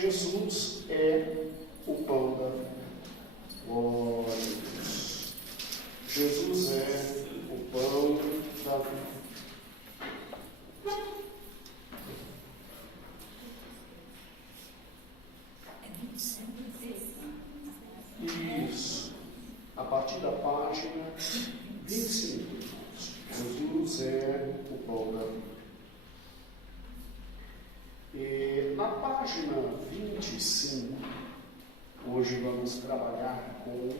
Jesus é o pão da vida. Glória a Deus. Jesus é o pão da vida. Isso. A partir da página 25. Jesus é o pão da vida. E na página 25, hoje vamos trabalhar com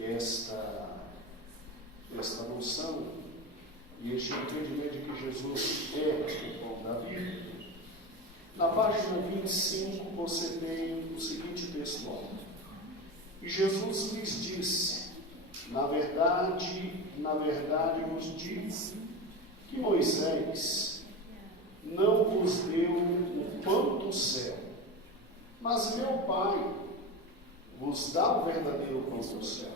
esta noção e este entendimento de que Jesus é o pão da vida. Na página 25 você tem o seguinte textual: e Jesus lhes disse, na verdade vos digo, que Moisés não vos deu o pão do céu, mas meu Pai vos dá o verdadeiro pão do céu.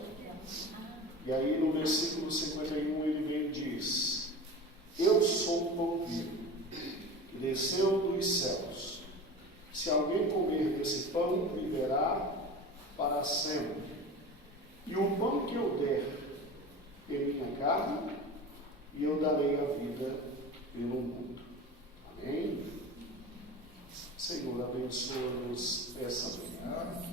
E aí no versículo 51 ele vem e diz: eu sou o pão vivo, que desceu dos céus. Se alguém comer desse pão, viverá para sempre. E o pão que eu der é minha carne, e eu darei a vida pelo mundo. Amém? Senhor, abençoa-nos essa manhã.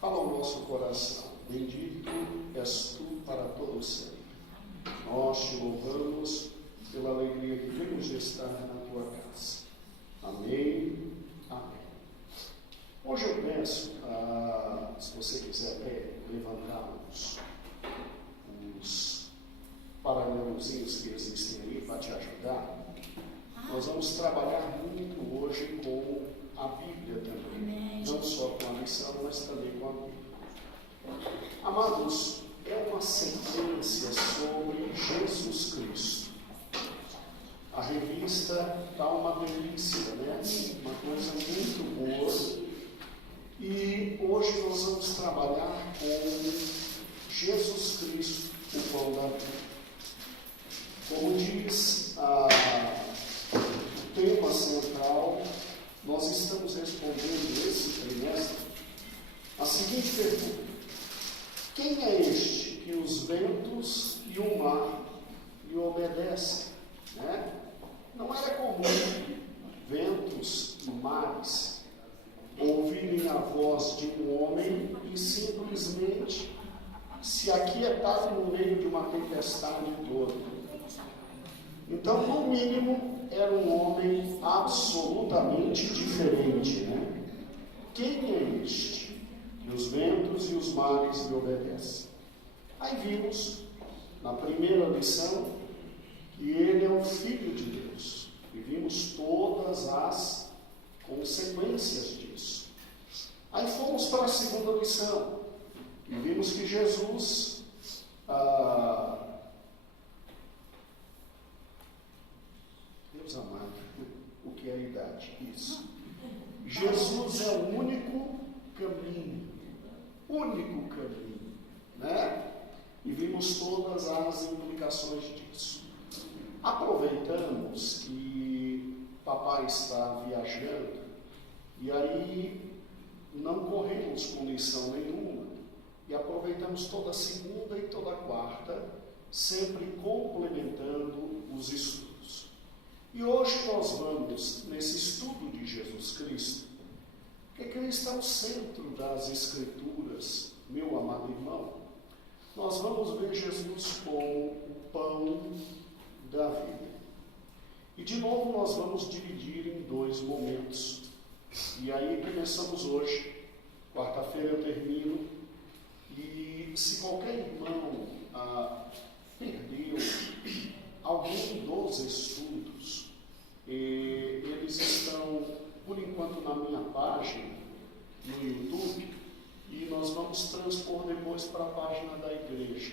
Fala ao nosso coração. Bendito és tu para todo sempre. Nós te louvamos pela alegria que temos de estar na tua casa. Amém. Amém. Hoje eu peço, se você quiser levantar os paralelozinhos que existem ali para te ajudar. Nós vamos trabalhar muito hoje com a Bíblia também. Não só com a lição, mas também com a Bíblia. Amados, é uma sentença sobre Jesus Cristo. A revista está uma delícia, né? Uma coisa muito boa. E hoje nós vamos trabalhar com Jesus Cristo, o pão da vida. Como diz o tema central, nós estamos respondendo esse trimestre a seguinte pergunta: quem é este que os ventos e o mar lhe obedecem? Né? Não era comum ventos e mares ouvirem a voz de um homem e simplesmente se aquietarem no meio de uma tempestade toda. Então, no mínimo, era um homem absolutamente diferente, né? Quem é este que os ventos e os mares lhe obedecem? Aí vimos, na primeira lição, que ele é o Filho de Deus. E vimos todas as consequências disso. Aí fomos para a segunda lição. E vimos que Jesus... Deus amado, o que é a idade? Isso. Jesus é o único caminho, né? E vimos todas as implicações disso. Aproveitamos que papai está viajando e aí não corremos com lição nenhuma e aproveitamos toda segunda e toda quarta, sempre complementando os estudos. E hoje nós vamos, nesse estudo de Jesus Cristo, que Cristo é o centro das Escrituras, meu amado irmão, nós vamos ver Jesus como o pão da vida. E de novo nós vamos dividir em dois momentos. E aí começamos hoje, quarta-feira eu termino, e se qualquer irmão perdeu algum dos estudos, eles estão, por enquanto, na minha página, no YouTube, e nós vamos transpor depois para a página da igreja.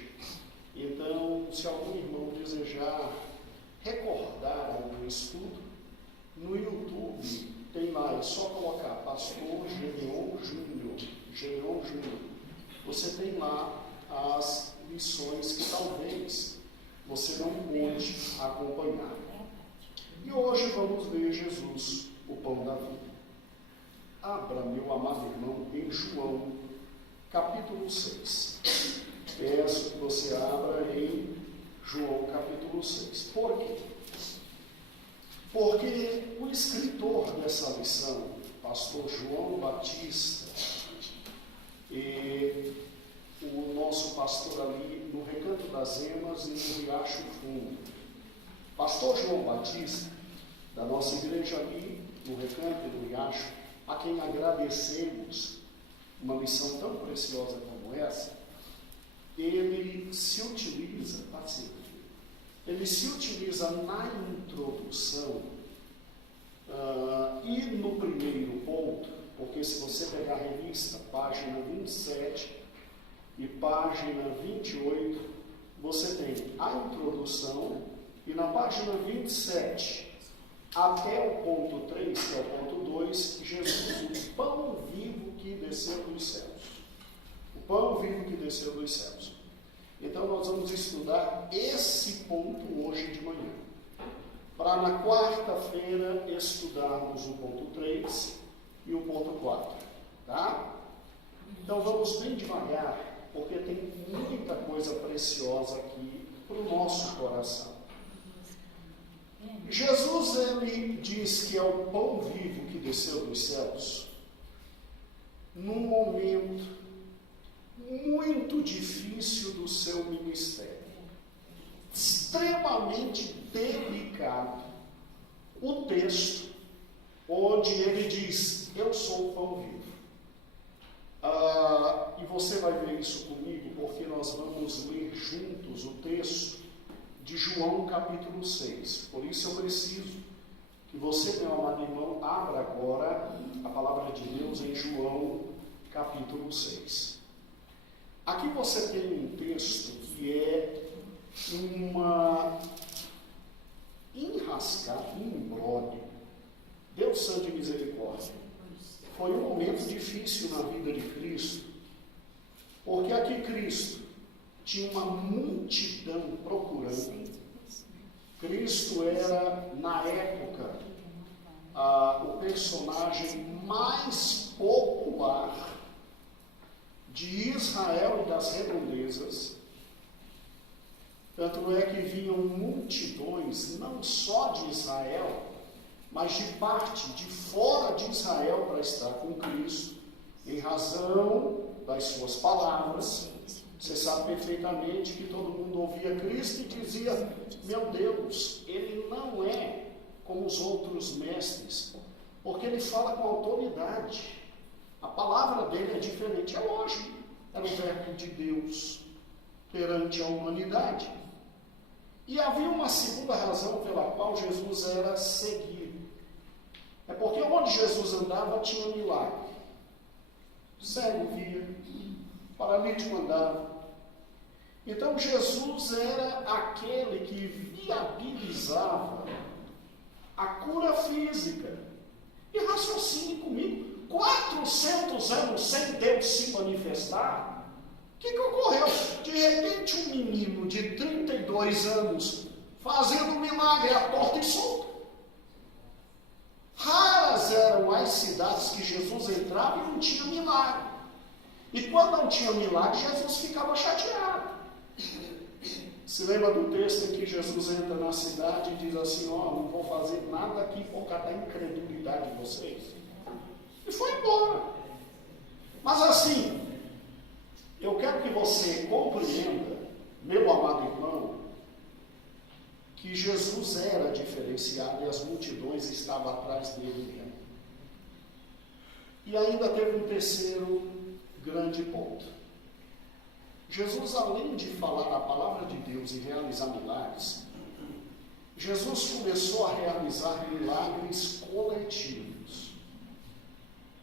Então, se algum irmão desejar recordar algum estudo, no YouTube tem lá, é só colocar Pastor Gedeon Júnior. Você tem lá as lições que talvez você não pôde acompanhar. E hoje vamos ver Jesus, o pão da vida. Abra, meu amado irmão, em João, capítulo 6. Peço que você abra em João, capítulo 6. Por quê? Porque o escritor dessa lição, pastor João Batista, e o nosso pastor ali no Recanto das Emas e no Riacho Fundo, pastor João Batista, da nossa igreja ali no Recanto e no Riacho, a quem agradecemos uma missão tão preciosa como essa, ele se utiliza, na introdução e no primeiro ponto, porque se você pegar a revista, página 27 e página 28, você tem a introdução e na página 27 até o ponto 3, que é o ponto 2, Jesus, o pão vivo que desceu dos céus. O pão vivo que desceu dos céus. Então nós vamos estudar esse ponto hoje de manhã. Para na quarta-feira estudarmos o ponto 3 e o ponto 4. Tá? Então vamos bem devagar, porque tem muita coisa preciosa aqui para o nosso coração. Jesus, ele diz que é o pão vivo que desceu dos céus num momento muito difícil do seu ministério, extremamente delicado. O texto onde ele diz: eu sou o pão vivo. E você vai ver isso comigo, porque nós vamos ler juntos o texto de João capítulo 6. Por isso eu preciso que você, meu amado irmão, abra agora a palavra de Deus em João capítulo 6. Aqui você tem um texto que é uma enrascada, um imbróglio. Deus santo de misericórdia. Foi um momento difícil na vida de Cristo, porque aqui Cristo tinha uma multidão procurando. Cristo era, na época, o personagem mais popular de Israel e das redondezas. Tanto é que vinham multidões, não só de Israel, mas de parte de fora de Israel para estar com Cristo, em razão das suas palavras. Você sabe perfeitamente que todo mundo ouvia Cristo e dizia: meu Deus, ele não é como os outros mestres, porque ele fala com autoridade. A palavra dele é diferente. É lógico, era o verbo de Deus perante a humanidade. E havia uma segunda razão pela qual Jesus era seguido. É porque onde Jesus andava tinha milagre. Cego via, paralítico andava. Então Jesus era aquele que viabilizava a cura física. E raciocine comigo, 400 anos sem Deus se manifestar, o que ocorreu? De repente um menino de 32 anos fazendo um milagre à torta e solta. Raras eram as cidades que Jesus entrava e não tinha milagre. E quando não tinha milagre, Jesus ficava chateado. Se lembra do texto em que Jesus entra na cidade e diz assim: não vou fazer nada aqui por causa da incredulidade de vocês. E foi embora. Mas assim, eu quero que você compreenda, meu amado irmão, que Jesus era diferenciado e as multidões estavam atrás dele mesmo. E ainda teve um terceiro grande ponto. Jesus, além de falar a palavra de Deus e realizar milagres, Jesus começou a realizar milagres coletivos.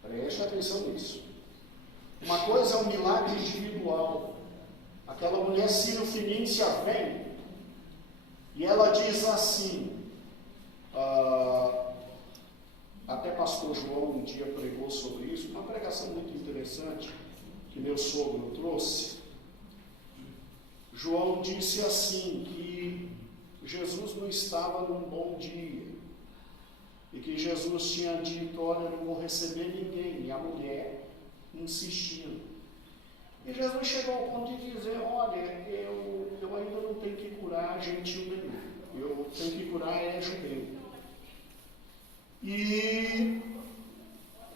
Preste atenção nisso. Uma coisa é um milagre individual. Aquela mulher sírio-fenícia vem e ela diz assim, até pastor João um dia pregou sobre isso, uma pregação muito interessante que meu sogro trouxe. João disse assim, que Jesus não estava num bom dia, e que Jesus tinha dito: olha, eu não vou receber ninguém a mulher insistindo. E Jesus chegou ao ponto de dizer, olha, eu ainda não tenho que curar gentil nenhum. Eu tenho que curar judeu. E,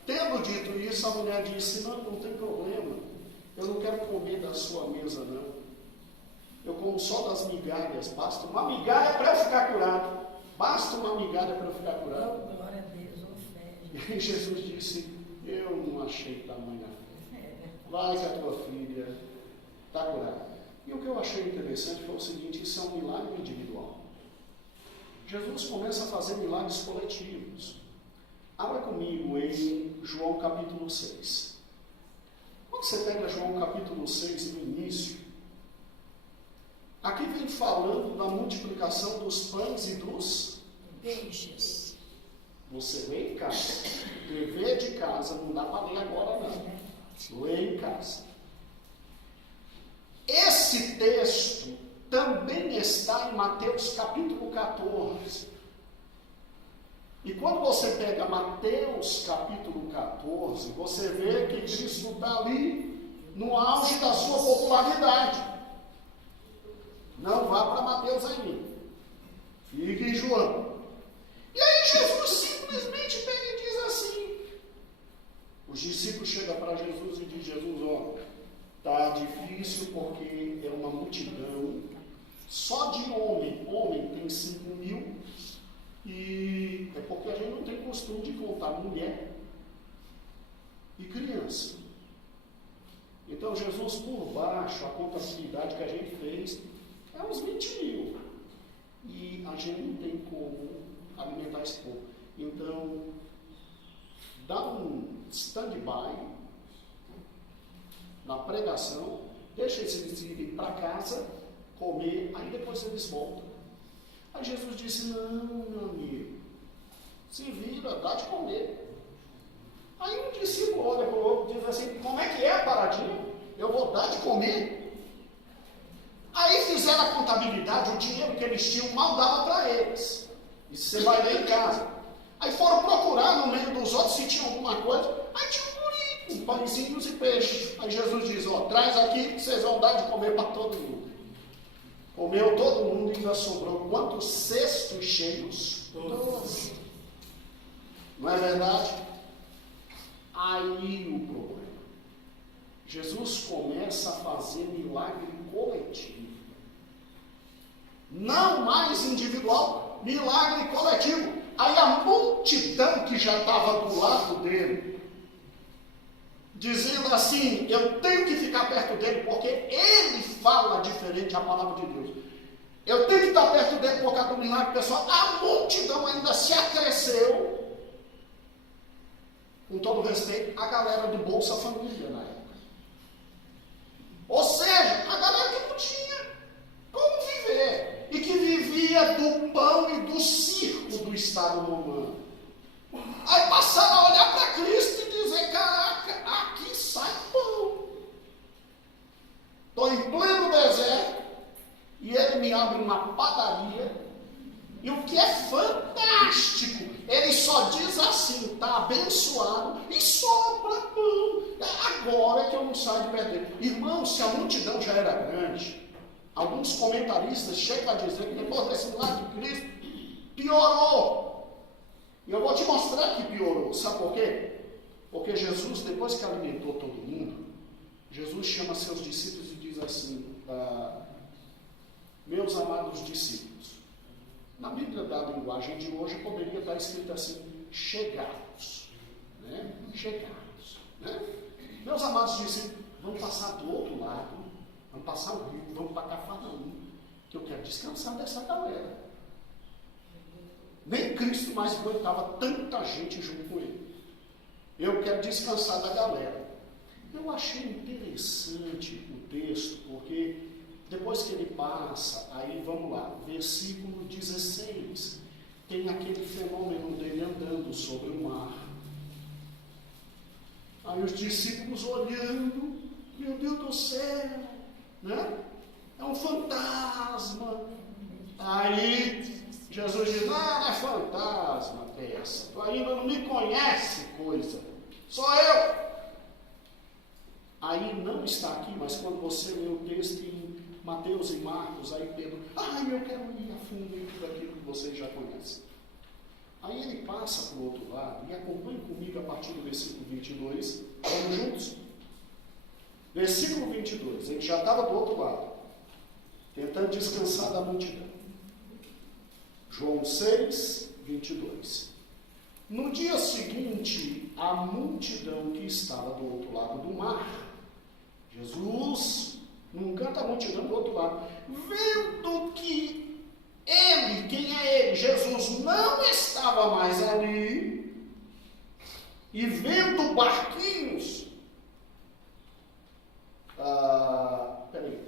tendo dito isso, a mulher disse, não tem problema. Eu não quero comer da sua mesa, não. Eu como só das migalhas. Basta uma migalha para eu ficar curado. Basta uma migalha para eu ficar curado. Oh, glória a Deus, oh, e Jesus disse, eu não achei tamanha fé. Vai que a tua filha está curada. E o que eu achei interessante foi o seguinte, isso é um milagre individual. Jesus começa a fazer milagres coletivos. Abra comigo em João capítulo 6. Quando você pega João capítulo 6 no início, aqui vem falando da multiplicação dos pães e dos peixes. Você lê em casa. Dever de casa, não dá para ler agora não. Lê em casa. Esse texto também está em Mateus capítulo 14. E quando você pega Mateus capítulo 14, você vê que Cristo está ali no auge da sua popularidade. Não vá para Mateus ainda. Fique em João. E aí Jesus simplesmente pega e diz assim. Os discípulos chegam para Jesus e dizem, Jesus, ó, está difícil porque é uma multidão. Só de homem tem 5.000. E é porque a gente não tem costume de contar mulher e criança. Então Jesus, por baixo, a contabilidade que a gente fez é uns 20.000. E a gente não tem como alimentar esse povo. Então, dá um stand-by na pregação, deixa eles irem para casa, comer, aí depois eles voltam. Aí Jesus disse, não, meu amigo, se vira, dá de comer. Aí um discípulo olha para o outro e diz assim, como é que é a paradinha? Eu vou dar de comer? Aí fizeram a contabilidade, o dinheiro que eles tinham mal dava para eles. Isso você vai ler em casa. Aí foram procurar no meio dos outros se tinha alguma coisa. Aí tinha um burrito, pãezinhos e peixes. Aí Jesus diz, ó, traz aqui que vocês vão dar de comer para todo mundo. Comeu todo mundo e ainda sobrou quantos cestos cheios? 12. Não é verdade? Aí o problema. Jesus começa a fazer milagre coletivo. Não mais individual, milagre coletivo. Aí a multidão que já estava do lado dele, dizendo assim, eu tenho que ficar perto dele porque ele fala diferente a palavra de Deus. Eu tenho que estar perto dele por causa do milagre pessoal. A multidão ainda se acresceu, com todo respeito, a galera do Bolsa Família na época. Ou seja, a galera que não tinha como viver e que vivia do pão e do circo do Estado romano. Aí passaram a olhar para Cristo e dizer, caraca, aqui sai pão. Estou em pleno deserto e ele me abre uma padaria. E o que é fantástico, ele só diz assim, está abençoado e sobra pão. Agora é que eu não saio de perto dele. Irmão, se a multidão já era grande, alguns comentaristas chegam a dizer que depois desse milagre de Cristo, piorou. E eu vou te mostrar que piorou. Sabe por quê? Porque Jesus, depois que alimentou todo mundo, Jesus chama seus discípulos e diz assim, meus amados discípulos. Na Bíblia da linguagem de hoje poderia estar escrito assim, chegados. Né? Chegados. Né? Meus amados discípulos, vamos passar do outro lado, vamos passar o rio, vamos para Cafarnaum, que eu quero descansar dessa galera. Nem Cristo mais aguentava tanta gente junto com ele. Eu quero descansar da galera. Eu achei interessante o texto, porque depois que ele passa, aí vamos lá, versículo 16, tem aquele fenômeno dele andando sobre o mar. Aí os discípulos olhando, meu Deus do céu, né? É um fantasma. Aí Jesus diz, não é fantasma, peça. Tu ainda não me conhece, coisa. Sou eu. está aqui, mas quando você lê o texto em Mateus e Marcos, aí Pedro, eu quero ir a fundo em tudo aquilo que vocês já conhecem. Aí ele passa para o outro lado e acompanhe comigo a partir do versículo 22. Vamos juntos? Versículo 22, ele já estava do outro lado, tentando descansar da multidão. João 6, 22. No dia seguinte, a multidão que estava do outro lado do mar, Jesus, num canto, a multidão do outro lado, vendo que ele, quem é ele? Jesus não estava mais ali, e vendo barquinhos,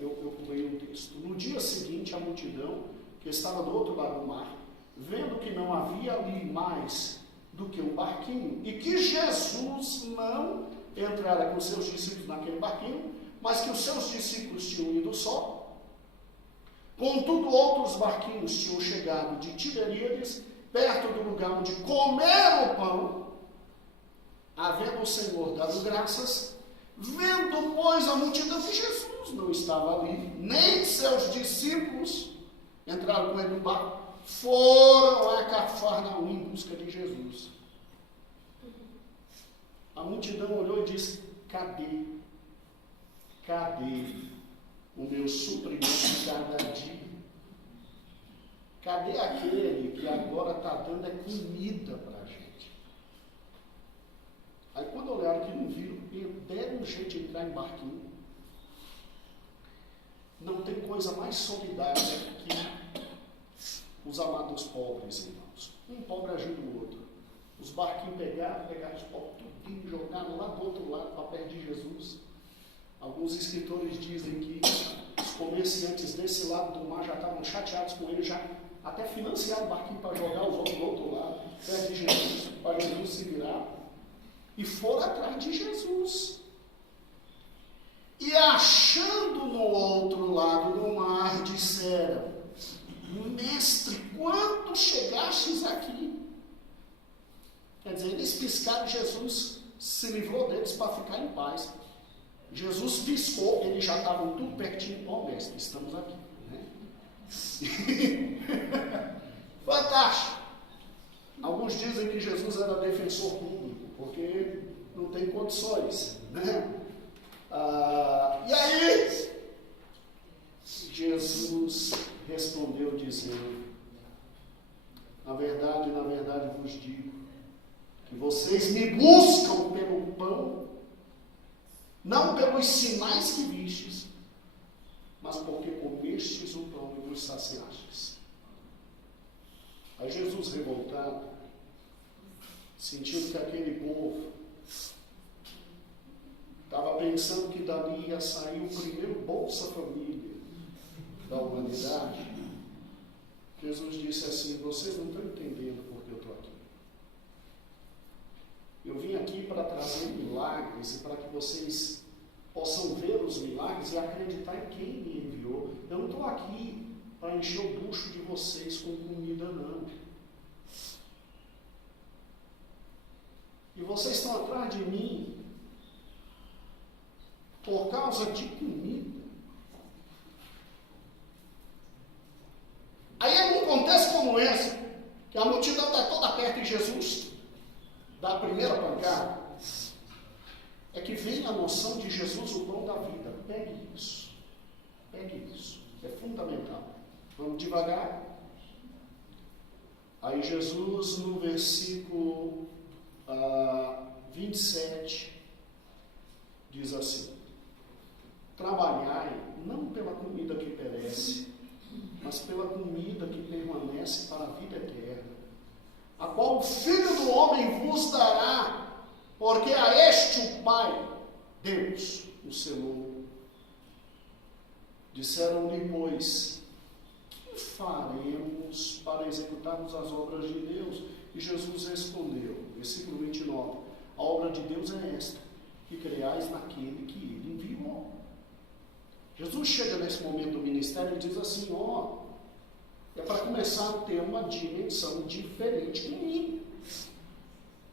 eu pulei um texto. No dia seguinte, a multidão que estava do outro lado do mar, vendo que não havia ali mais do que um barquinho, e que Jesus não entrara com seus discípulos naquele barquinho, mas que os seus discípulos tinham ido só. Contudo, outros barquinhos tinham chegado de Tiberíades, perto do lugar onde comeram o pão. Havendo o Senhor dado graças, vendo, pois, a multidão que Jesus não estava ali, nem seus discípulos entraram com ele no barco, foram a Cafarnaum em busca de Jesus. A multidão olhou e disse: cadê o meu suprimento de cada dia? Cadê aquele que agora está dando comida para a gente? Aí quando olharam que não viram, deram um jeito de entrar em barquinho. Não tem coisa mais solidária que os amados pobres, irmãos. Um pobre ajuda o outro. Os barquinhos pegaram os pobres tudinho, jogaram lá do outro lado, para perto de Jesus. Alguns escritores dizem que os comerciantes desse lado do mar já estavam chateados com ele, já até financiaram o barquinho para jogar os outros do outro lado, perto de Jesus, para Jesus se virar. E foram atrás de Jesus. E achando no outro lado do mar, disseram: mestre, quando chegastes aqui? Quer dizer, eles piscaram, Jesus se livrou deles para ficar em paz. Jesus piscou, eles já estavam tudo pertinho. Mestre, estamos aqui. Né? Fantástico. Alguns dizem que Jesus era defensor público, porque não tem condições. Né? E aí, Jesus respondeu dizendo: na verdade vos digo, que vocês me buscam pelo pão, não pelos sinais que vistes, mas porque comestes o pão e vos saciastes. Aí Jesus, revoltado, sentindo que aquele povo estava pensando que dali ia sair o primeiro Bolsa Família da humanidade, Jesus disse assim: vocês não estão entendendo porque eu estou aqui. Eu vim aqui para trazer milagres e para que vocês possam ver os milagres e acreditar em quem me enviou. Eu não estou aqui para encher o bucho de vocês com comida, não. E vocês estão atrás de mim por causa de comida. Aí é num contexto como esse, que a multidão está toda perto de Jesus, da primeira pancada, é que vem a noção de Jesus, o pão da vida. Pegue isso. É fundamental. Vamos devagar. Aí Jesus, no versículo 27, diz assim: trabalhai não pela comida que perece, mas pela comida que permanece para a vida eterna, a qual o Filho do Homem vos dará, porque a este o Pai, Deus, o selou. Disseram-lhe, pois, que faremos para executarmos as obras de Deus? E Jesus respondeu, versículo 29, a obra de Deus é esta, que creais naquele que ele enviou. Jesus chega nesse momento do ministério e diz assim: é para começar a ter uma dimensão diferente comigo.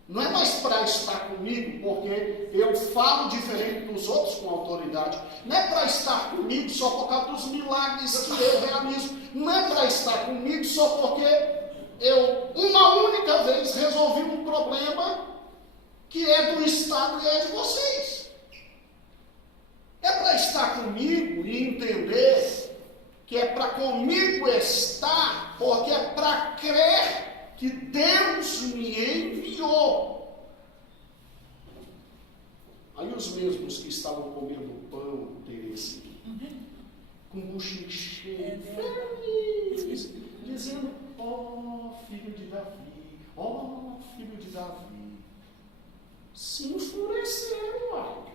Não é mais para estar comigo porque eu falo diferente dos outros com autoridade. Não é para estar comigo só por causa dos milagres que eu realizo. Não é para estar comigo só porque eu, uma única vez, resolvi um problema que é do Estado e é de vocês. É para estar comigo e entender que é para comigo estar, porque é para crer que Deus me enviou. Aí os mesmos que estavam comendo pão, Teresa, com buchinho cheio, feliz, dizendo, filho de Davi, filho de Davi, se enfureceram, uai.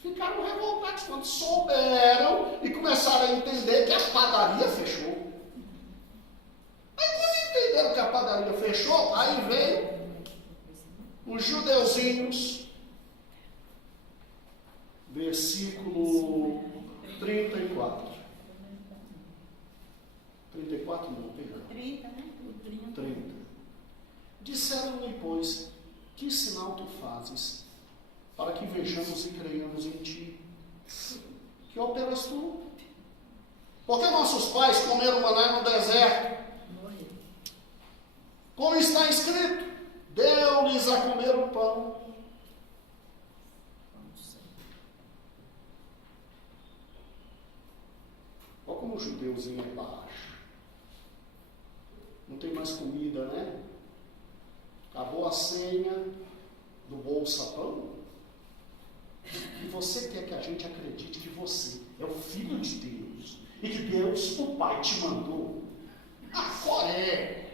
Ficaram revoltados quando souberam e começaram a entender que a padaria fechou. Aí quando entenderam que a padaria fechou, aí veio os judeuzinhos, versículo 34. 34 não, perdão. 30, né? 30. Disseram-lhe, pois, que sinal tu fazes, para que vejamos e creiamos em ti? Que operas tu? Porque nossos pais comeram maná no deserto. Como está escrito, deu-lhes a comer o pão. Olha como o judeuzinho é baixo. Não tem mais comida, né? Acabou a senha do bolsa-pão. E você quer que a gente acredite que você é o Filho de Deus e que Deus, o Pai, te mandou? Qual é?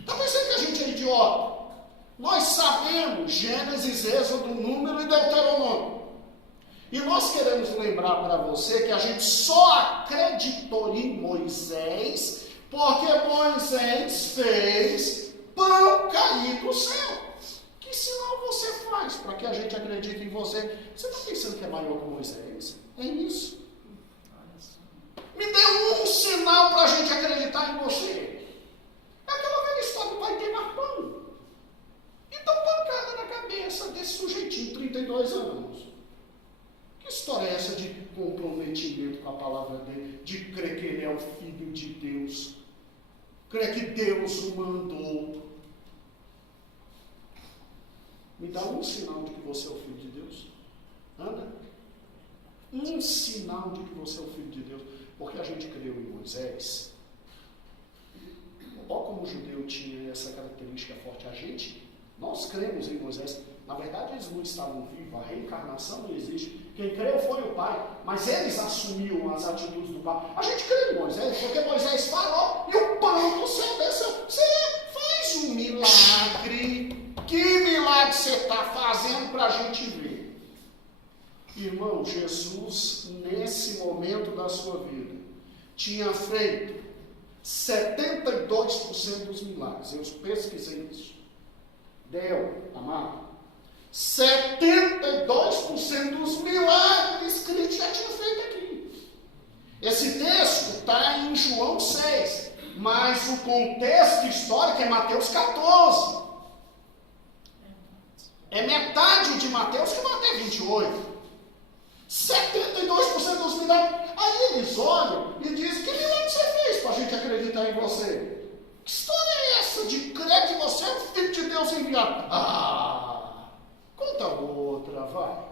Está pensando que a gente é idiota? Nós sabemos Gênesis, Êxodo, Número e Deuteronômio. E nós queremos lembrar para você que a gente só acreditou em Moisés porque Moisés fez pão cair do céu. Que sinal você faz para que a gente acredite em você? Você está pensando que é maior que Moisés? É isso. Me dê um sinal para a gente acreditar em você. É aquela velha história, vai ter mais pão. Então pancada na cabeça desse sujeitinho, 32 anos. Que história é essa de comprometimento com a palavra dele? De crer que ele é o Filho de Deus? Crer que Deus o mandou? Me dá um sinal de que você é o Filho de Deus. Anda. Um sinal de que você é o Filho de Deus. Porque a gente creu em Moisés. Olha como o judeu tinha essa característica forte. Nós cremos em Moisés. Na verdade, eles não estavam vivos. A reencarnação não existe. Quem creu foi o Pai. Mas eles assumiam as atitudes do Pai. A gente crê em Moisés, porque Moisés falou e o pão do céu desceu. Você faz um milagre. Que milagre você está fazendo para a gente ver? Irmão, Jesus, nesse momento da sua vida, tinha feito 72% dos milagres. Eu pesquisei isso. Deu, amado. 72% dos milagres que ele já tinha feito aqui. Esse texto está em João 6, mas o contexto histórico é Mateus 14. É metade de Mateus que vai até 28. 72% dos milagres. Aí eles olham e dizem, que milagre você fez para a gente acreditar em você? Que história é essa de crer que você é o Filho de Deus enviado? Conta outra, vai.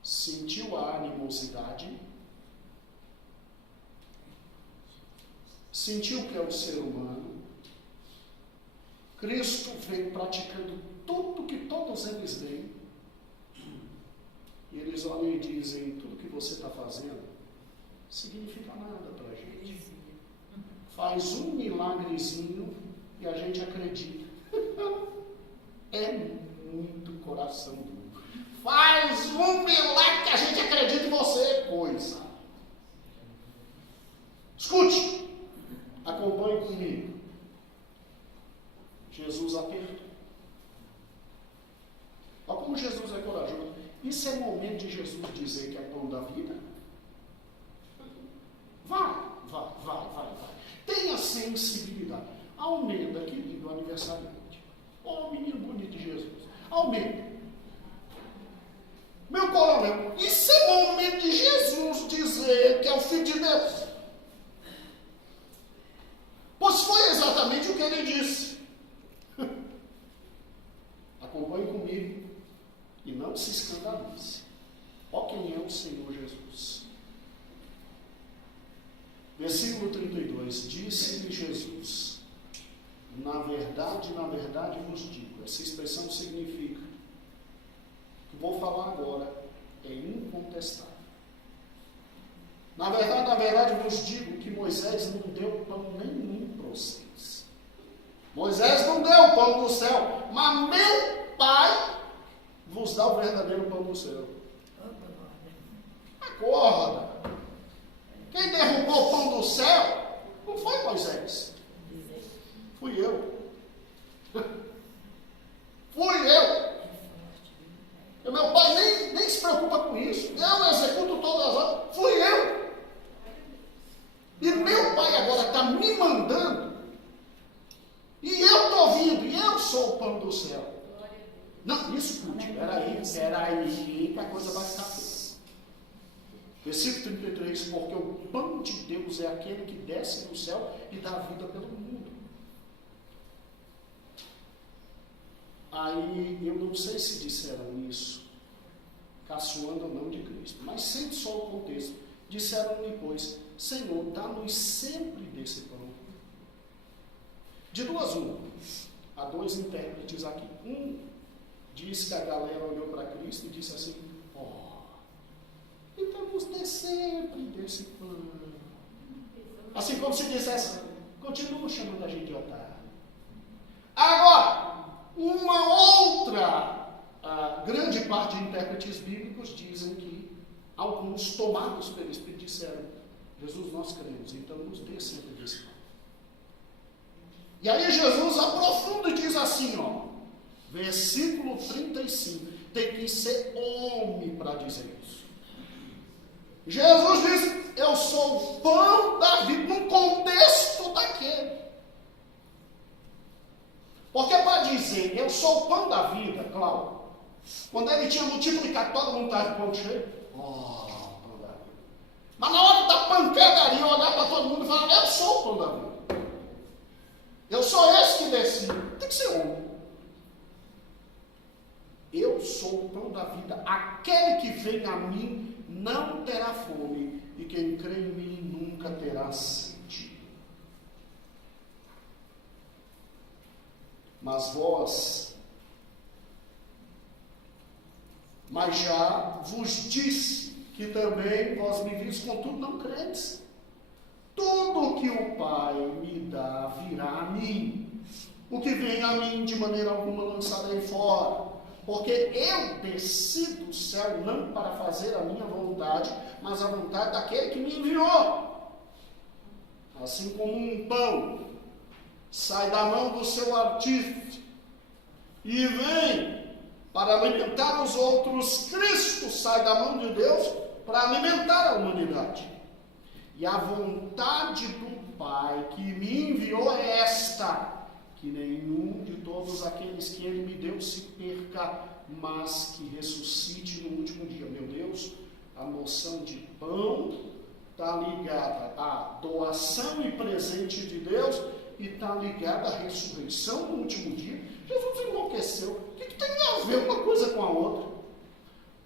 Sentiu a animosidade? Sentiu que é o ser humano? Cristo vem praticando tudo que todos eles veem. E eles olham e dizem, tudo que você está fazendo significa nada para a gente. Faz um milagrezinho e a gente acredita. É muito coração duro. Faz um milagre que a gente acredita em você, coisa. Escute, acompanhe comigo. Jesus apertou. Olha como Jesus é corajoso. Isso é momento de Jesus dizer que é pão da vida? Vai. Tenha sempre Almeida. Meu coronel, isso é momento de Jesus dizer que é o Filho de Deus. Pois foi exatamente o que ele disse. Acompanhe comigo e não se escandalize. Ó quem é o Senhor Jesus. Versículo 32. Disse-lhe Jesus: na verdade vos digo. Essa expressão significa, que vou falar agora, é incontestável. Na verdade vos digo que Moisés não deu pão nenhum para vocês. Moisés não deu pão do céu, mas meu Pai vos dá o verdadeiro pão do céu. Acorda! Quem derrubou o pão do céu não foi Moisés. Fui eu. Fui eu. E meu pai nem se preocupa com isso. Eu executo todas as ordens. Fui eu. E meu pai agora está me mandando. E eu estou vindo. E eu sou o pão do céu. Não, isso, era aí que a coisa vai ficar feia. Versículo 33, porque o pão de Deus é aquele que desce do céu e dá vida pelo mundo. Aí, eu não sei se disseram isso, caçoando ou não de Cristo, mas sente só o contexto. Disseram-lhe, pois, Senhor, dá-nos sempre desse pão. De duas uma, há dois intérpretes aqui. Um diz que a galera olhou para Cristo e disse assim: então nos dê sempre desse pão. Assim como se dissesse: continua chamando a gente de otário. Agora, uma outra grande parte de intérpretes bíblicos dizem que alguns tomados pelo Espírito disseram: Jesus, nós cremos, então nos dê sempre desse pão. E aí Jesus aprofunda e diz assim, versículo 35, tem que ser homem para dizer isso. Jesus diz: eu sou o pão da vida, no contexto daquele. Porque para dizer eu sou o pão da vida, Cláudio, quando ele tinha multiplicado, todo mundo estava de pão cheio. Pão da vida. Mas na hora da pancadaria, olhar para todo mundo e falar: eu sou o pão da vida. Eu sou esse que desci. Tem que ser homem. Eu sou o pão da vida. Aquele que vem a mim não terá fome, e quem crê em mim nunca terá sede. Mas já vos disse que também vós me vistes, contudo não credes. Tudo que o Pai me dá virá a mim. O que vem a mim, de maneira alguma lançarei fora. Porque eu desci do céu não para fazer a minha vontade, mas a vontade daquele que me enviou. Assim como um pão sai da mão do seu artífice e vem para alimentar os outros, Cristo sai da mão de Deus para alimentar a humanidade. E a vontade do Pai que me enviou é esta: que nenhum de todos aqueles que Ele me deu se perca, mas que ressuscite no último dia. Meu Deus, a noção de pão está ligada à doação e presente de Deus e está ligada à ressurreição no último dia. Jesus enlouqueceu. O que tem a ver uma coisa com a outra?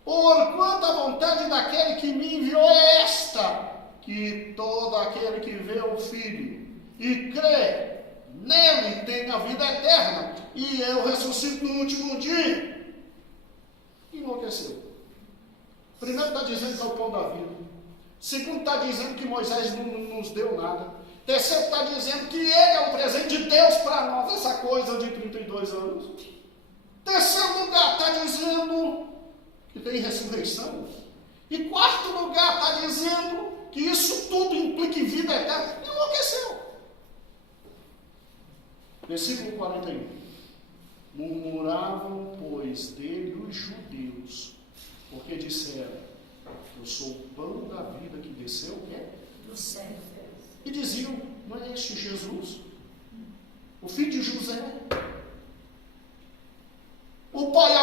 Porquanto a vontade daquele que me enviou é esta: que todo aquele que vê o Filho e crê nele tem a vida eterna, e eu ressuscito no último dia. Enlouqueceu. Primeiro está dizendo que é o pão da vida. Segundo está dizendo que Moisés não nos deu nada. Terceiro está dizendo que ele é o presente de Deus para nós, essa coisa de 32 anos. Terceiro lugar está dizendo que tem ressurreição. E quarto lugar está dizendo que isso tudo implica em vida eterna. Enlouqueceu. Versículo 41. Murmuravam, pois, dele os judeus, porque disseram: eu sou o pão da vida que desceu do céu. E diziam: não é este Jesus, o filho de José? O pai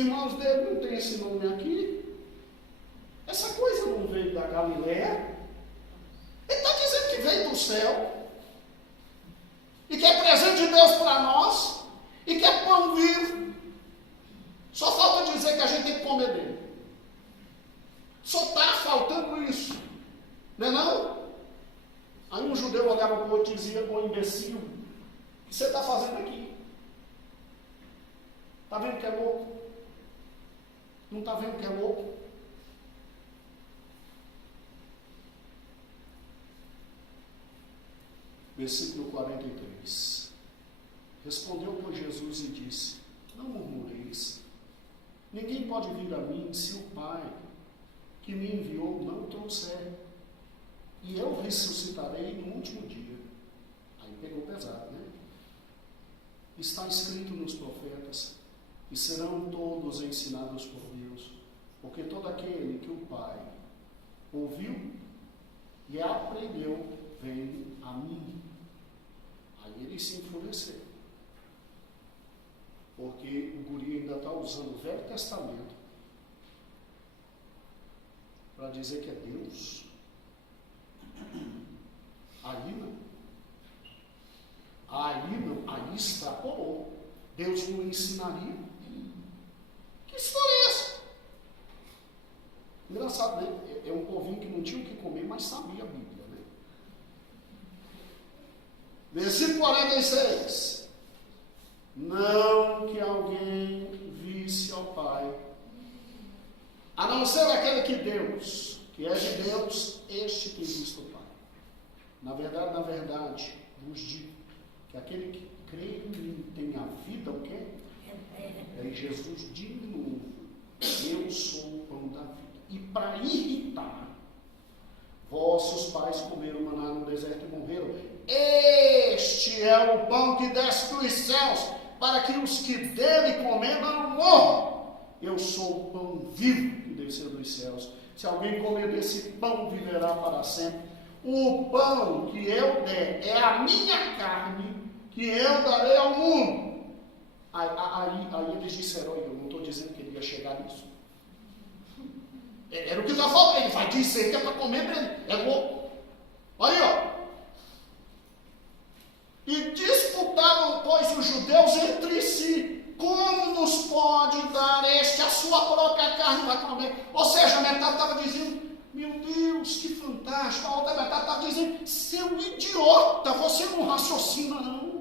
irmãos dele não têm esse nome aqui. Essa coisa não veio da Galileia. Ele está dizendo que veio do céu. E que é presente de Deus para nós. E que é pão vivo. Só falta dizer que a gente tem que comer dele. Só está faltando isso. Não é não? Aí um judeu olhava para o outro e dizia: ô imbecil, o que você está fazendo aqui? Está vendo que é louco? Não está vendo que é louco? Versículo 43. Respondeu, pois, Jesus e disse: não murmureis. Ninguém pode vir a mim se o Pai que me enviou não o trouxer. E eu ressuscitarei no último dia. Aí pegou pesado, né? Está escrito nos profetas: e serão todos ensinados por Deus, porque todo aquele que o Pai ouviu e aprendeu vem a mim. Aí ele se enfureceu, porque o guri ainda está usando o Velho Testamento para dizer que é Deus. Aí não. Aí extrapolou. Deus não ensinaria. Que história é essa? Engraçado, né? É um povinho que não tinha o que comer, mas sabia a Bíblia, né? Versículo 46. Não que alguém visse ao Pai, a não ser aquele que Deus, que é de Deus, este tem visto o Pai. Na verdade, vos digo que aquele que crê em mim tem a vida, o quê? É Jesus de novo. Eu sou o pão da vida. E para irritar, vossos pais comeram maná no deserto e morreram. Este é o pão que desce dos céus, para que os que dele comer não morram. Eu sou o pão vivo que desceu dos céus. Se alguém comer desse pão, viverá para sempre. O pão que eu der é a minha carne, que eu darei ao mundo. Aí eles disseram: eu não estou dizendo que ele ia chegar nisso. Era o que já falou, ele vai dizer que é para comer dele. É louco. Aí, ó. E disputavam, pois, os judeus entre si: como nos pode dar este a sua própria carne para comer? Ou seja, a metade estava dizendo: meu Deus, que fantástico. A outra metade estava dizendo: seu idiota, você não raciocina não.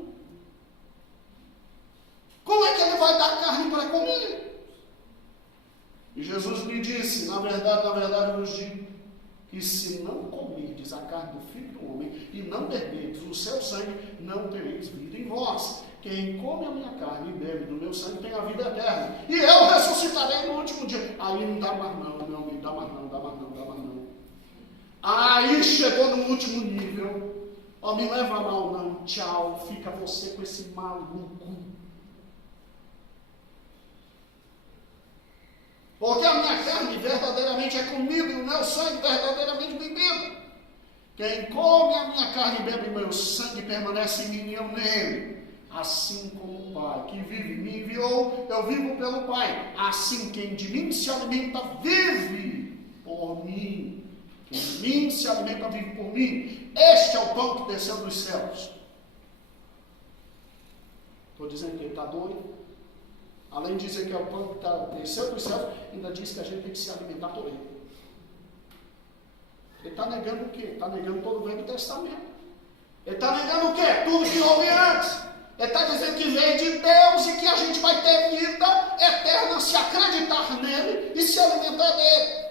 Como é que ele vai dar carne para comer? E Jesus lhe disse: na verdade eu vos digo, que se não comerdes a carne do Filho do Homem e não beberdes o seu sangue, não tereis vida em vós. Quem come a minha carne e bebe do meu sangue tem a vida eterna, e eu ressuscitarei no último dia. Aí não dá mais não, meu amigo, dá mais não. Aí chegou no último nível: ó, me leva a mal não, tchau, fica você com esse maluco. Porque a minha carne verdadeiramente é comida e o meu sangue verdadeiramente bebido. Quem come a minha carne e bebe o meu sangue permanece em mim e eu nele. Assim como o Pai que vive me enviou, eu vivo pelo Pai. Assim quem de mim se alimenta vive por mim. Quem de mim se alimenta vive por mim. Este é o pão que desceu dos céus. Estou dizendo que ele está doido? Além de dizer que é o pão que desceu dos céus, ainda diz que a gente tem que se alimentar por ele. Ele está negando o quê? Está negando todo o Velho Testamento. Ele está negando o quê? Tudo que houve antes. Ele está dizendo que veio de Deus e que a gente vai ter vida eterna se acreditar nele e se alimentar dele.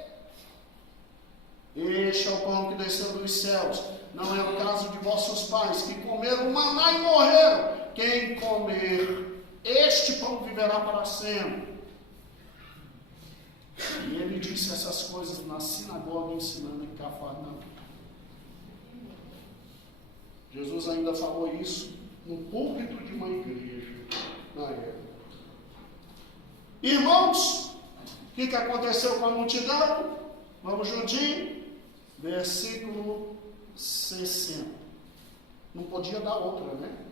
Este é o pão que desceu dos céus. Não é o caso de vossos pais, que comeram maná e morreram. Quem comer este pão viverá para sempre. E ele disse essas coisas na sinagoga, ensinando em Cafarnaum. Jesus ainda falou isso no púlpito de uma igreja na época. Irmãos, o que aconteceu com a multidão? Vamos juntinho? Versículo 60. Não podia dar outra, né?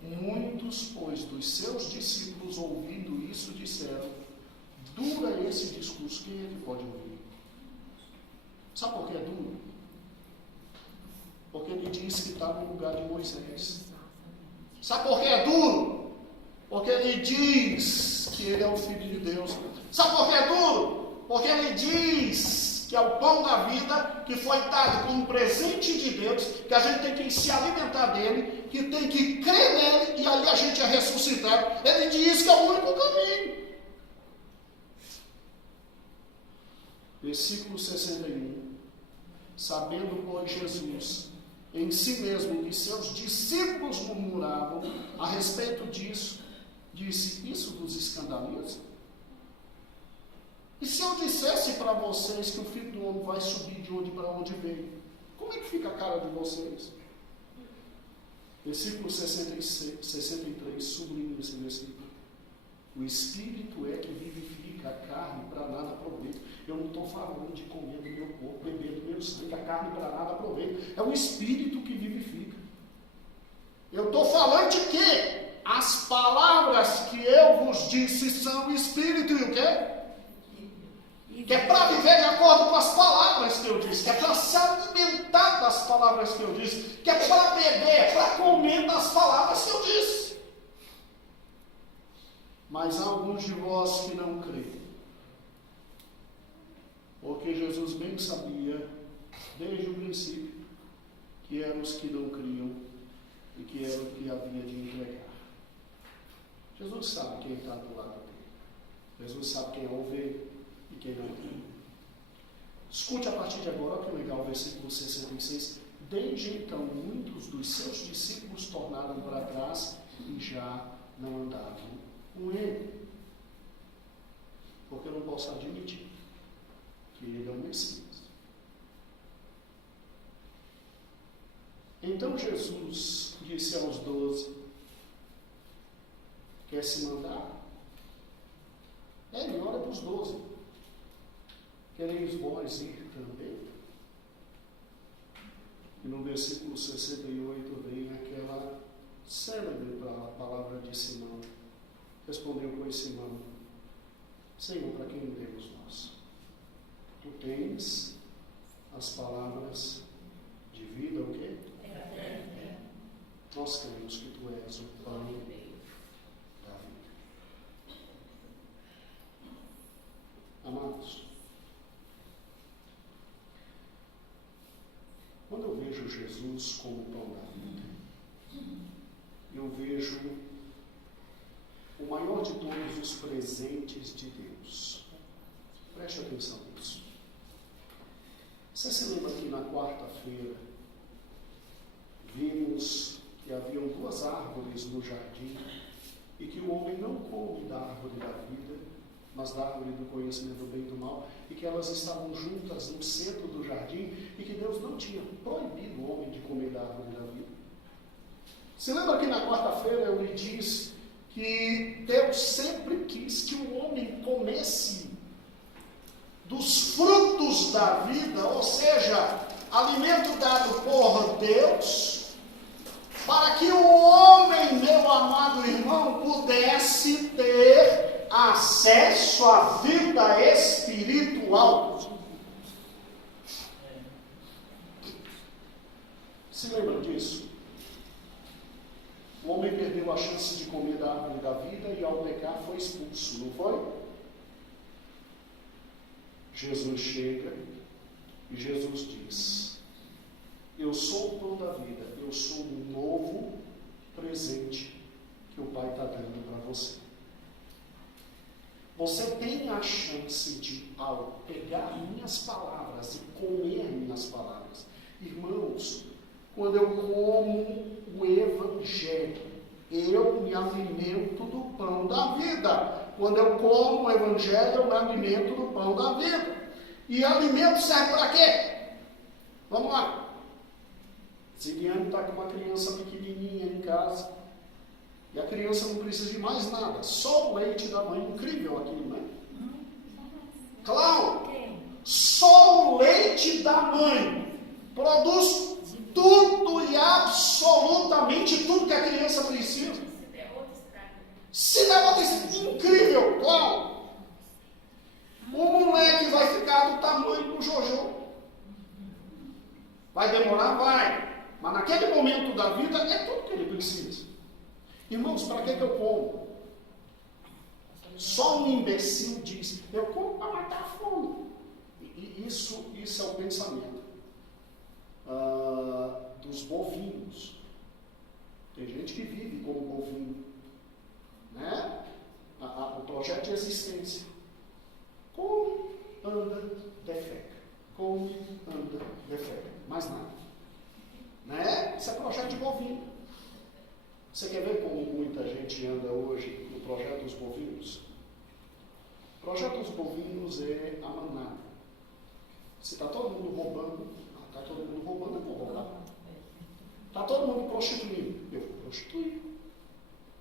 Muitos, pois, dos seus discípulos, ouvindo isso, disseram: esse discurso, quem é que pode ouvir? Sabe por que é duro? Porque ele diz que está no lugar de Moisés. Sabe por que é duro? Porque ele diz que ele é o Filho de Deus. Sabe por que é duro? Porque ele diz que é o pão da vida, que foi dado como presente de Deus, que a gente tem que se alimentar dele, que tem que crer nele, e aí a gente é ressuscitado. Ele diz que é o único caminho. Versículo 61. Sabendo, pois, Jesus em si mesmo que seus discípulos murmuravam a respeito disso, disse: isso vos escandaliza? E se eu dissesse para vocês que o Filho do Homem vai subir de onde para onde veio, como é que fica a cara de vocês? Versículo 63 sublinha esse versículo. O Espírito é que vivifica, a carne para nada aproveita. Eu não estou falando de comer do meu corpo, beber do meu sangue, a carne para nada aproveita. É o Espírito que vivifica. Eu estou falando de quê? As palavras que eu vos disse são o Espírito e o quê? Que é para viver de acordo com as palavras que eu disse, que é para se alimentar das palavras que eu disse, que é para beber, para comer das palavras que eu disse. Mas há alguns de vós que não creem. Porque Jesus bem sabia, desde o princípio, que eram os que não criam e que era o que havia de entregar. Jesus sabe quem está do lado dele. Jesus sabe quem é ovelha e quem não é. Escute a partir de agora, que legal, o versículo 66. Desde então, muitos dos seus discípulos tornaram para trás e já não andavam com ele. Porque eu não posso admitir que ele é o Messias. Então Jesus disse aos 12: quer se mandar? Ele olha para os 12. Quereis vós ir também? E no versículo 68 vem aquela célebre palavra de Simão. Respondeu, pois, Simão: Senhor, para quem iremos nós? Tu tens as palavras de vida, o quê? Nós cremos que tu és o pão da vida. Amados, quando eu vejo Jesus como o pão da vida, eu vejo o maior de todos os presentes de Deus. Preste atenção nisso. Você se lembra que na quarta-feira vimos que haviam 2 árvores no jardim e que o homem não come da árvore da vida, mas da árvore do conhecimento do bem e do mal, e que elas estavam juntas no centro do jardim e que Deus não tinha proibido o homem de comer da árvore da vida? Se lembra que na quarta-feira eu lhe disse que Deus sempre quis que o homem comesse dos frutos da vida, ou seja, alimento dado por Deus, para que o homem, meu amado irmão, pudesse ter acesso à vida espiritual. Se lembra disso? O homem perdeu a chance de comer da árvore da vida e ao pecar foi expulso, não foi? Jesus chega e Jesus diz: eu sou o pão da vida, eu sou um novo presente que o Pai está dando para você. Você tem a chance de, ao pegar minhas palavras e comer minhas palavras. Irmãos, quando eu como o Evangelho, eu me alimento do pão da vida. Quando eu como o Evangelho, eu me alimento do pão da vida. E alimento serve para quê? Vamos lá. Siriane está com uma criança pequenininha em casa. E a criança não precisa de mais nada. Só o leite da mãe. Incrível aquilo, né? Claro. Só o leite da mãe produz tudo e absolutamente tudo que a criança precisa. Se der outra, incrível, claro. O moleque vai ficar do tamanho do Jojo. Vai demorar? Vai. Mas naquele momento da vida é tudo que ele precisa. Irmãos, para que eu como? Só um imbecil diz, eu como para matar a fome. E isso é o pensamento dos bovinos. Tem gente que vive como bovino. Né? O projeto de existência. Come, anda, defeca. Come, anda, defeca. Mais nada. Né? Isso é projeto de bovino. Você quer ver como muita gente anda hoje no projeto dos bovinos? O projeto dos bovinos é a manada. Se está todo mundo roubando, está todo mundo roubando, eu vou roubar. Está todo mundo prostituindo, eu vou prostituir.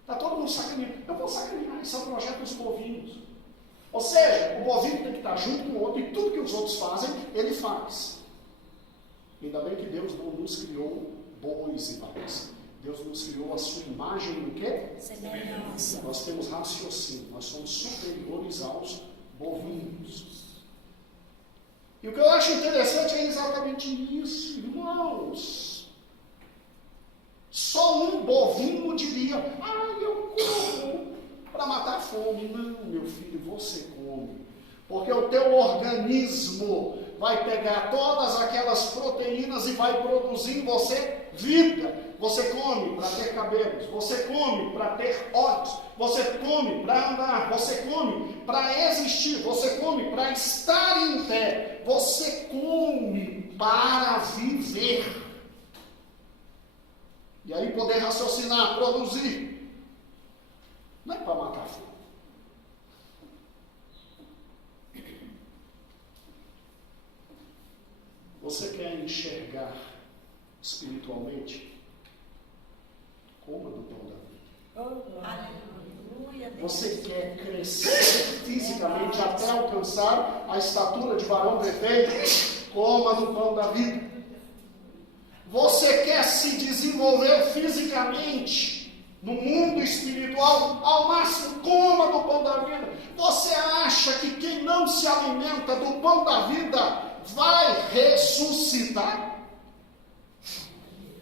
Está todo mundo sacaneando, eu vou sacanear. Isso é o projeto dos bovinos. Ou seja, o bovino tem que estar junto com o outro e tudo que os outros fazem, ele faz. Ainda bem que Deus não nos criou bois e vacas. Deus nos criou a sua imagem no quê? Semelhança. Nós temos raciocínio, nós somos superiores aos bovinos. E o que eu acho interessante é exatamente isso, irmãos. Só um bovino diria, eu como para matar a fome. Não, meu filho, você come. Porque o teu organismo vai pegar todas aquelas proteínas e vai produzir em você vida. Você come para ter cabelos, você come para ter olhos, você come para andar, você come para existir, você come para estar em pé, você come para viver. E aí poder raciocinar, produzir. Não é para matar a fome. Você quer enxergar espiritualmente? Coma do pão da vida. Aleluia. Você quer crescer fisicamente até alcançar a estatura de varão perfeito? Coma do pão da vida. Você quer se desenvolver fisicamente no mundo espiritual? Ao máximo, coma do pão da vida. Você acha que quem não se alimenta do pão da vida vai ressuscitar?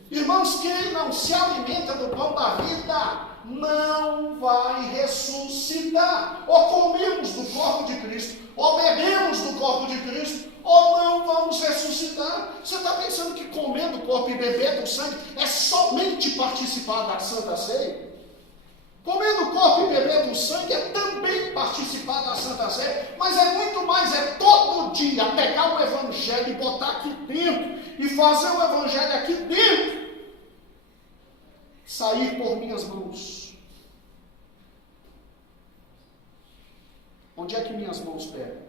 Irmãos, quem não se alimenta do pão da vida não vai ressuscitar. Ou comemos do corpo de Cristo, ou bebemos do corpo de Cristo, ou não vamos ressuscitar. Você está pensando que comer do corpo e beber do sangue é somente participar da Santa Ceia? Comer do corpo e beber do sangue é também participar da Santa Ceia, mas é muito mais, é todo dia pegar o Evangelho e botar aqui dentro, e fazer o Evangelho aqui dentro, sair por minhas mãos. Onde é que minhas mãos pegam?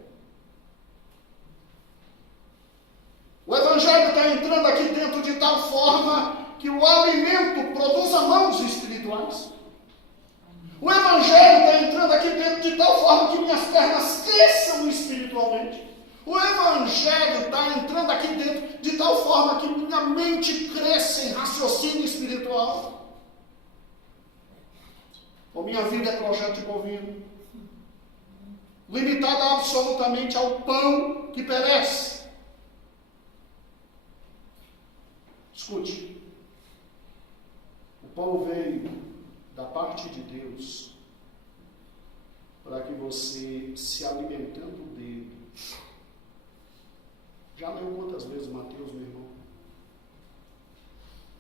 O Evangelho está entrando aqui dentro de tal forma que o alimento produza mãos espirituais. O Evangelho está entrando aqui dentro de tal forma que minhas pernas cresçam espiritualmente. O Evangelho está entrando aqui dentro de tal forma que minha mente cresça em raciocínio espiritual. Ou minha vida é projeto de bovino, limitada absolutamente ao pão que perece. Escute, o pão veio da parte de Deus para que você, se alimentando dele, já leu quantas vezes Mateus, meu irmão?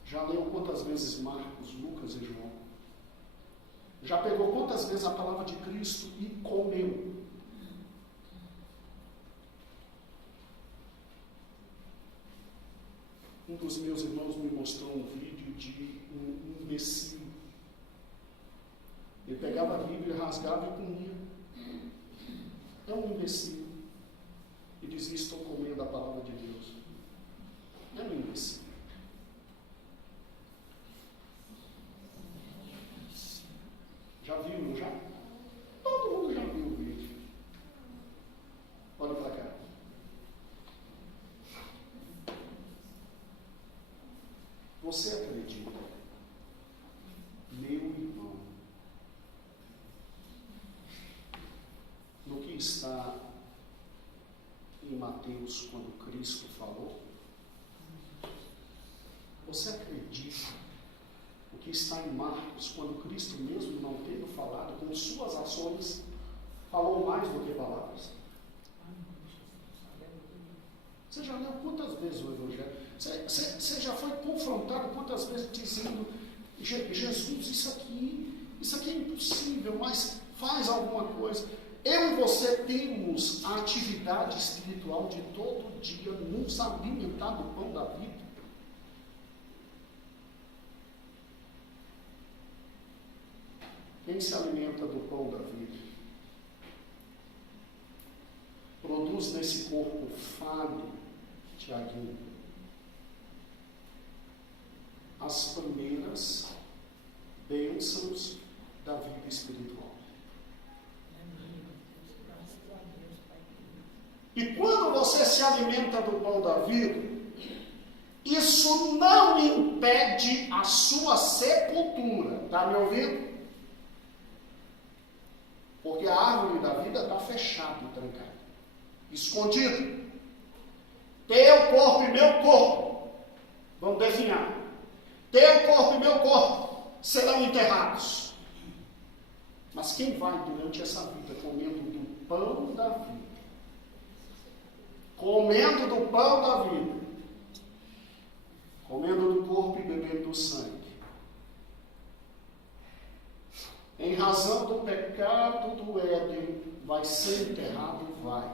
Já leu quantas vezes Marcos, Lucas e João? Já pegou quantas vezes a palavra de Cristo e comeu? Um dos meus irmãos me mostrou um vídeo de um imbecil. Ele pegava a Bíblia, rasgava e comia. É um imbecil. E dizia, estou comendo a palavra de Deus. É um imbecil. Já viu, não já? Todo mundo já viu o vídeo. Olha para cá. Você acredita, meu irmão, no que está em Mateus quando Cristo falou? Você acredita o que está em Marcos quando Cristo, mesmo não tendo falado, com suas ações, falou mais do que palavras? Você já leu quantas vezes o Evangelho? Você já foi confrontado quantas vezes dizendo: Jesus, isso aqui é impossível, mas faz alguma coisa. Eu e você temos a atividade espiritual de todo dia nos alimentar do pão da vida. Quem se alimenta do pão da vida produz nesse corpo falho, Tiaguinho, as primeiras bênçãos da vida espiritual. E quando você se alimenta do pão da vida, isso não impede a sua sepultura. Está me ouvindo? Porque a árvore da vida está fechada e trancada, escondida. Teu corpo e meu corpo vão definhar. Teu corpo e meu corpo serão enterrados. Mas quem vai durante essa vida comendo do pão da vida, comendo do pão da vida, comendo do corpo e bebendo do sangue, em razão do pecado do Éden, vai ser enterrado? Vai.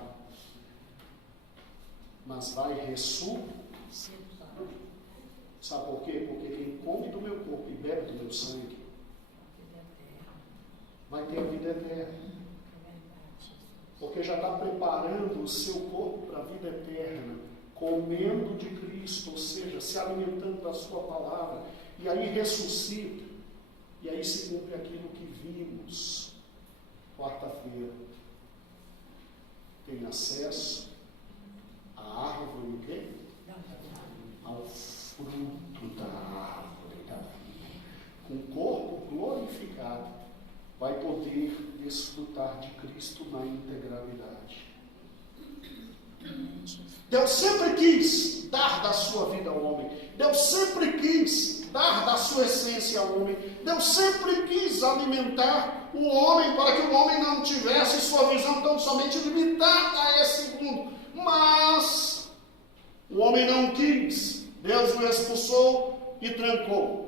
Mas vai ressuscitar. Sabe por quê? Porque quem come do meu corpo e bebe do meu sangue vai ter a vida eterna. Porque já está preparando o seu corpo para a vida eterna, comendo de Cristo, ou seja, se alimentando da sua palavra, e aí ressuscita, e aí se cumpre aquilo que vimos quarta-feira. Tem acesso à árvore, o quê? Ao fruto da árvore da vida. Com o corpo glorificado, vai poder desfrutar de Cristo na integralidade. Deus sempre quis dar da sua vida ao homem. Deus sempre quis dar da sua essência ao homem. Deus sempre quis alimentar o homem para que o homem não tivesse sua visão tão somente limitada a esse mundo. Mas o homem não quis. Deus o expulsou e trancou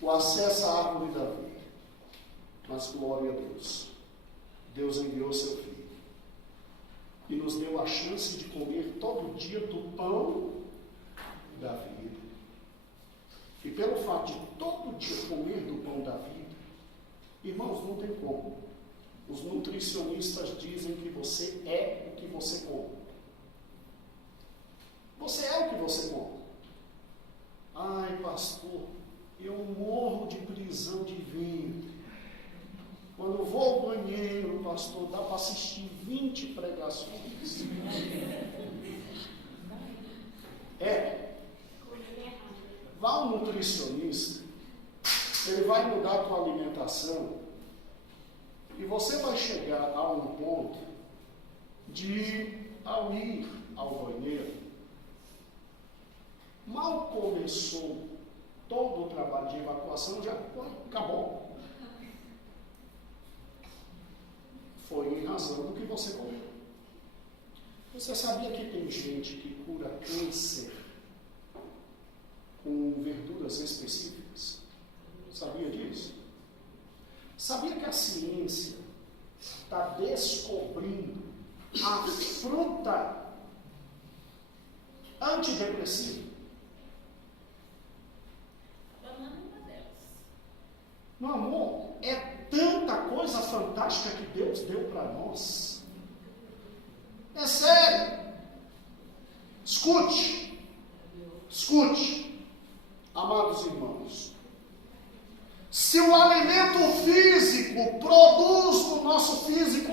o acesso à árvore da vida. Mas glória a Deus. Deus enviou seu Filho e nos deu a chance de comer todo dia do pão da vida. E pelo fato de todo dia comer do pão da vida, irmãos, não tem como. Os nutricionistas dizem que você é o que você come. Você é o que você come. Ai, pastor, eu morro de prisão de ventre. Quando vou ao banheiro, pastor, dá para assistir 20 pregações. Vá ao nutricionista, ele vai mudar a tua alimentação e você vai chegar a um ponto de, ao ir ao banheiro, mal começou todo o trabalho de evacuação, já acabou. Foi em razão do que você comeu. Você sabia que tem gente que cura câncer com verduras específicas? Sabia disso? Sabia que a ciência está descobrindo a fruta antidepressiva? Meu amor, é tanta coisa fantástica que Deus deu para nós. É sério. Escute, amados irmãos. Se o alimento físico produz no nosso físico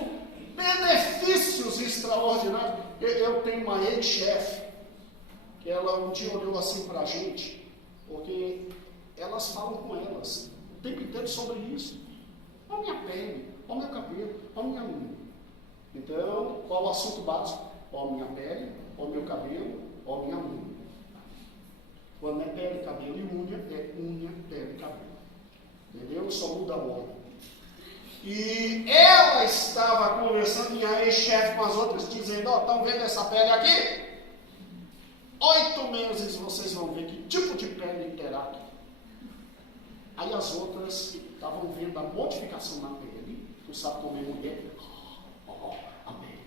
benefícios extraordinários. Eu tenho uma ex-chefe, que ela um dia olhou assim para a gente, porque elas falam com elas o tempo inteiro sobre isso. Olha a minha pele, olha o meu cabelo, olha a minha unha. Então, qual o assunto básico? Ó minha pele, ó meu cabelo, ó minha unha. Quando é pele, cabelo e unha, é unha, pele e cabelo. Entendeu? Só muda a ordem. E ela estava conversando, minha ex-chefe, com as outras, dizendo, ó, estão vendo essa pele aqui? 8 meses vocês vão ver que tipo de pele terá aqui. Aí as outras estavam vendo a modificação na pele. Tu sabe como é mulher? Amém.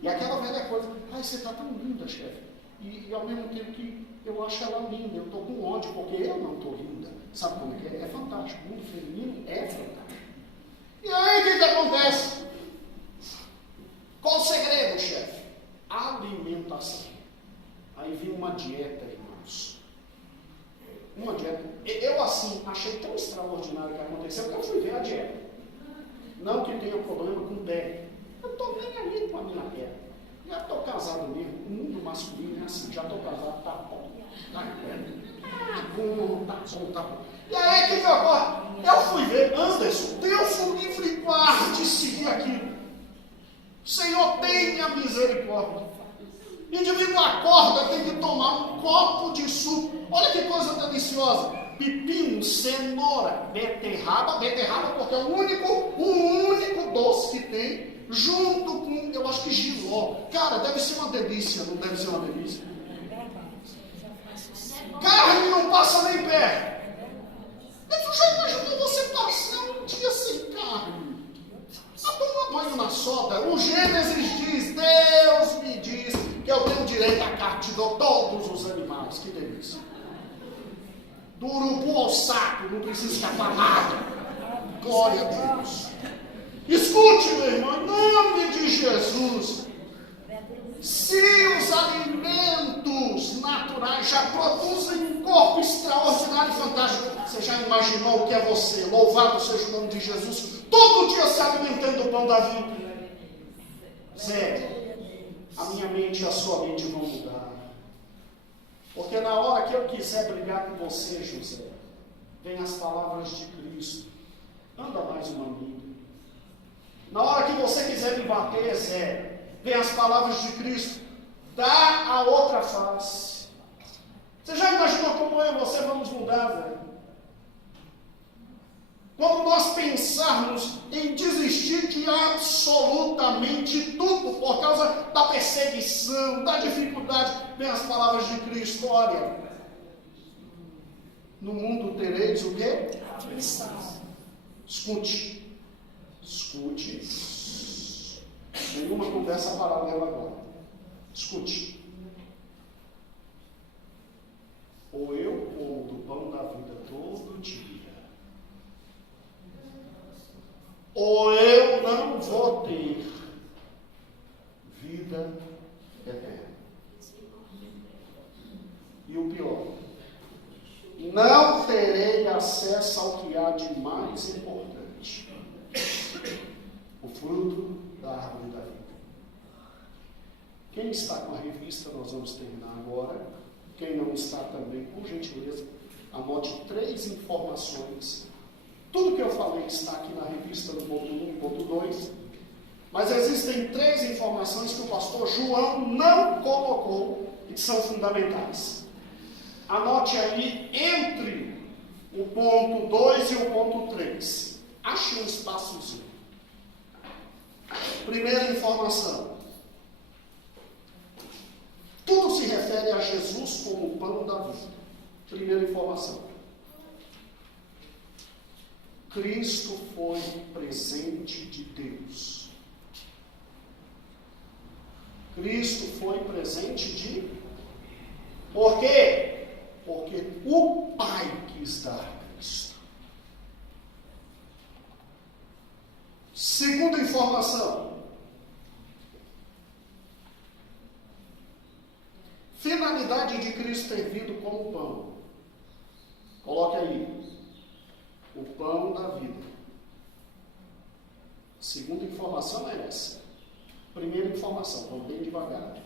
E aquela velha coisa, ai, você está tão linda, chefe. E ao mesmo tempo que eu acho ela linda, eu estou com ódio, porque eu não estou linda. Sabe como é que é? É fantástico. O mundo feminino é fantástico. E aí o que acontece? Qual o segredo, chefe? Alimentação. Aí vem uma dieta, irmãos. Uma dieta. Eu, assim, achei tão extraordinário o que aconteceu que eu fui ver a dieta. Não que tenha problema com pele. Eu estou nem ali com a minha pele. Já estou casado mesmo. O mundo masculino é assim. Já estou casado, tá bom. Tá bom. Tá bom. E aí, o que ocorre? Eu fui ver, Anderson, Deus o livre e guarde seguir aquilo. Senhor, tenha misericórdia. O indivíduo acorda, tem que tomar um copo de suco. Olha que coisa deliciosa. Pepino, cenoura, beterraba porque é o único doce que tem, junto com, eu acho que jiló. Cara, deve ser uma delícia, não deve ser uma delícia? Carne não passa nem perto. Mas já imaginou você passar um dia sem carne? A tomar banho na soda. O Gênesis diz, Deus me diz que eu tenho direito à carne, te dou todos os animais. Que delícia. Do urubu ao saco, não precisa escapar nada. Glória a Deus. Escute, meu irmão, em nome de Jesus. Se os alimentos naturais já produzem um corpo extraordinário e fantástico, você já imaginou o que é você? Louvado seja o nome de Jesus. Todo dia se alimentando do pão da vida. Zé, a minha mente e a sua mente vão mudar. Porque na hora que eu quiser brigar com você, José, vem as palavras de Cristo. Anda mais uma amiga. Na hora que você quiser me bater, Zé, vem as palavras de Cristo. Dá a outra face. Você já imaginou como eu e você vamos mudar, velho? Quando nós pensarmos em desistir de absolutamente tudo por causa da perseguição, da dificuldade, vem as palavras de Cristo. Olha, no mundo tereis o quê? Escute. Nenhuma conversa paralela agora. Escute. Ou eu como do pão da vida todo dia, ou eu não vou ter vida eterna. E o pior, não terei acesso ao que há de mais importante: o fruto da árvore da vida. Quem está com a revista, nós vamos terminar agora. Quem não está também, por gentileza, anote 3 informações. Tudo que eu falei está aqui na revista no ponto 1 e ponto 2. Mas existem 3 informações que o pastor João não colocou e que são fundamentais. Anote aí entre o ponto 2 e o ponto 3. Ache um espaçozinho. Primeira informação. Tudo se refere a Jesus como o pão da vida. Primeira informação. Cristo foi presente de Deus. Cristo foi presente de... Por quê? Porque o Pai quis dar Cristo. Segunda informação. Finalidade de Cristo ter vindo como pão. Coloque aí. O pão da vida. Segunda informação é essa. Primeira informação, vamos bem devagar.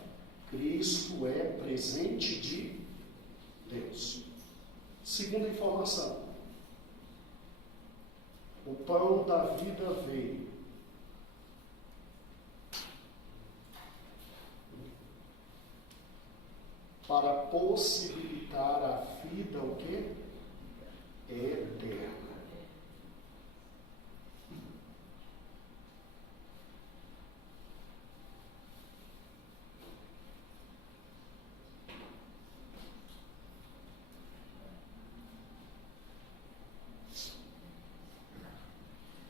Cristo é presente de Deus. Segunda informação. O pão da vida veio para possibilitar a vida o quê? Eterna.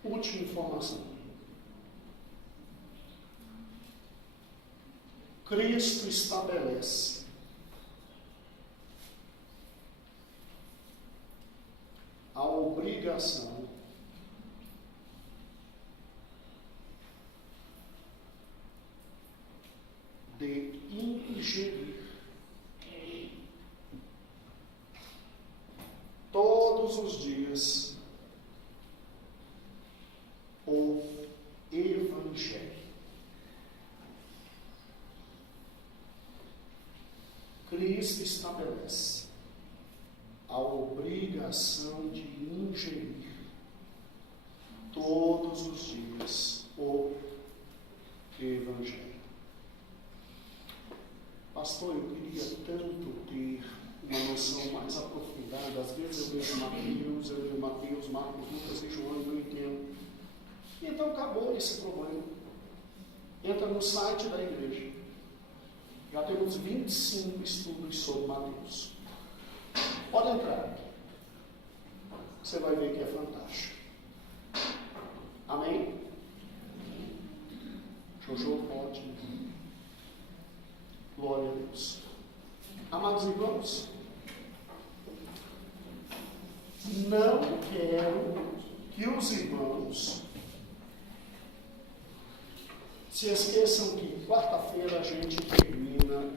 Última informação. Cristo estabelece a obrigação de ingerir todos os dias o Evangelho. Cristo estabelece a obrigação de ingerir todos os dias o Evangelho. Pastor, eu queria tanto ter uma noção mais aprofundada. Às vezes eu leio Mateus, Marcos, Lucas e João e não entendo. Então acabou esse problema. Entra no site da igreja. Já temos 25 estudos sobre Mateus. Pode entrar. Você vai ver que é fantástico. Amém? Jojo pode. Glória a Deus. Amados irmãos, não quero que os irmãos se esqueçam que quarta-feira a gente termina